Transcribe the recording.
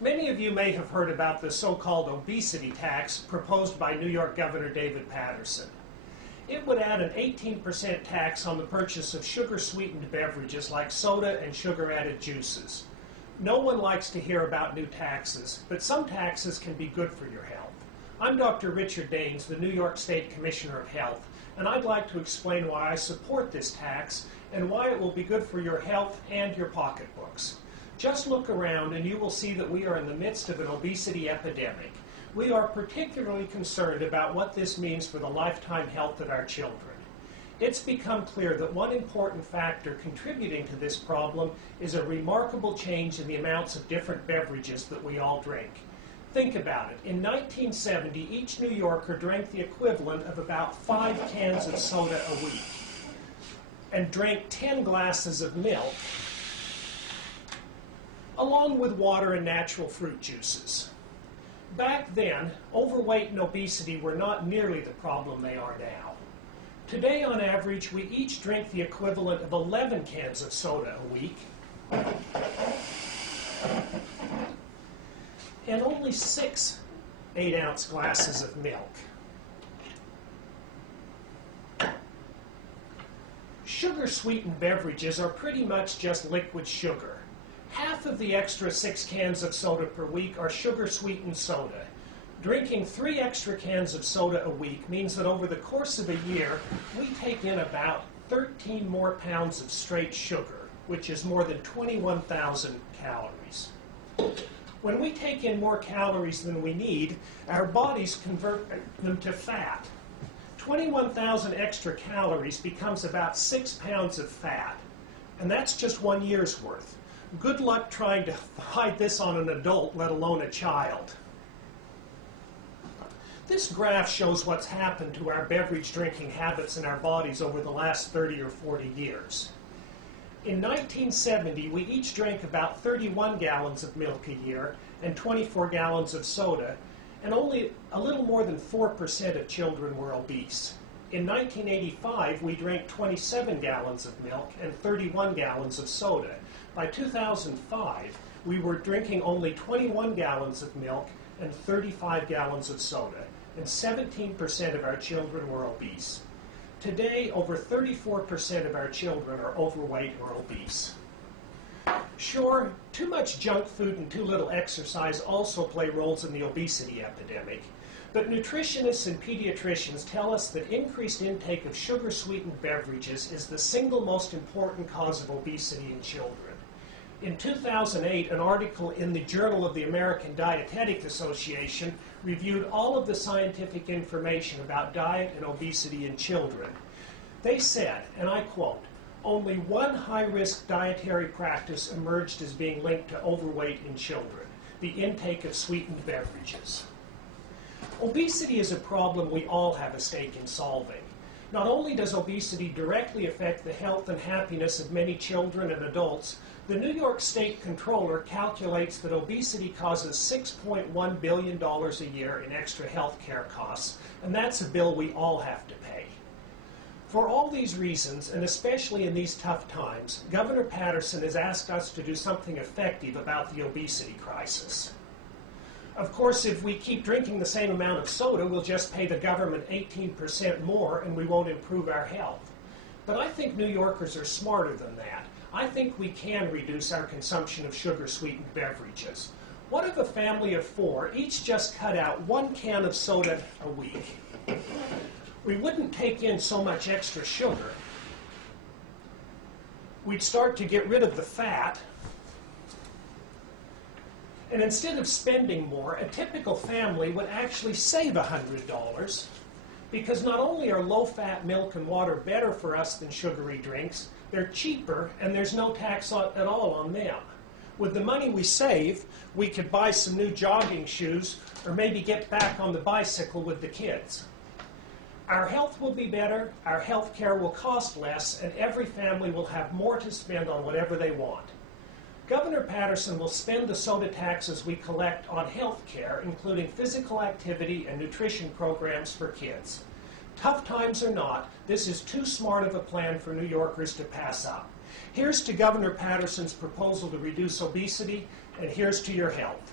Many of you may have heard about the so-called obesity tax proposed by New York Governor David Paterson. It would add an 18% tax on the purchase of sugar-sweetened beverages like soda and sugar-added juices. No one likes to hear about new taxes, but some taxes can be good for your health. I'm Dr. Richard Daines, the New York State Commissioner of Health, and I'd like to explain why I support this tax and why it will be good for your health and your pocketbooks. Just look around and you will see that we are in the midst of an obesity epidemic. We are particularly concerned about what this means for the lifetime health of our children. It's become clear that one important factor contributing to this problem is a remarkable change in the amounts of different beverages that we all drink. Think about it. In 1970, each New Yorker drank the equivalent of about 5 cans of soda a week and drank 10 glasses of milk, along with water and natural fruit juices. Back then, overweight and obesity were not nearly the problem they are now. Today, on average, we each drink the equivalent of 11 cans of soda a week and only 6 8-ounce glasses of milk. Sugar-sweetened beverages are pretty much just liquid sugar. Half of the extra 6 cans of soda per week are sugar-sweetened soda. Drinking 3 extra cans of soda a week means that over the course of a year, we take in about 13 more pounds of straight sugar, which is more than 21,000 calories. When we take in more calories than we need, our bodies convert them to fat. 21,000 extra calories becomes about 6 pounds of fat, and that's just 1 year's worth. Good luck trying to hide this on an adult, let alone a child. This graph shows what's happened to our beverage drinking habits in our bodies over the last 30 or 40 years. In 1970, we each drank about 31 gallons of milk a year and 24 gallons of soda, and only a little more than 4% of children were obese. In 1985, we drank 27 gallons of milk and 31 gallons of soda. By 2005, we were drinking only 21 gallons of milk and 35 gallons of soda, and 17% of our children were obese. Today, over 34% of our children are overweight or obese. Sure, too much junk food and too little exercise also play roles in the obesity epidemic, but nutritionists and pediatricians tell us that increased intake of sugar-sweetened beverages is the single most important cause of obesity in children. In 2008, an article in the Journal of the American Dietetic Association reviewed all of the scientific information about diet and obesity in children. They said, and I quote, "Only one high-risk dietary practice emerged as being linked to overweight in children: the intake of sweetened beverages." Obesity is a problem we all have a stake in solving. Not only does obesity directly affect the health and happiness of many children and adults, the New York State Comptroller calculates that obesity causes $6.1 billion a year in extra health care costs, and that's a bill we all have to pay. For all these reasons, and especially in these tough times, Governor Paterson has asked us to do something effective about the obesity crisis. Of course, if we keep drinking the same amount of soda, we'll just pay the government 18% more and we won't improve our health. But I think New Yorkers are smarter than that. I think we can reduce our consumption of sugar-sweetened beverages. What if a family of 4 each just cut out 1 can of soda a week? We wouldn't take in so much extra sugar. We'd start to get rid of the fat. And instead of spending more, a typical family would actually save $100, because not only are low-fat milk and water better for us than sugary drinks, they're cheaper and there's no tax at all on them. With the money we save, we could buy some new jogging shoes or maybe get back on the bicycle with the kids. Our health will be better, our health care will cost less, and every family will have more to spend on whatever they want. Governor Paterson will spend the soda taxes we collect on health care, including physical activity and nutrition programs for kids. Tough times or not, this is too smart of a plan for New Yorkers to pass up. Here's to Governor Paterson's proposal to reduce obesity, and here's to your health.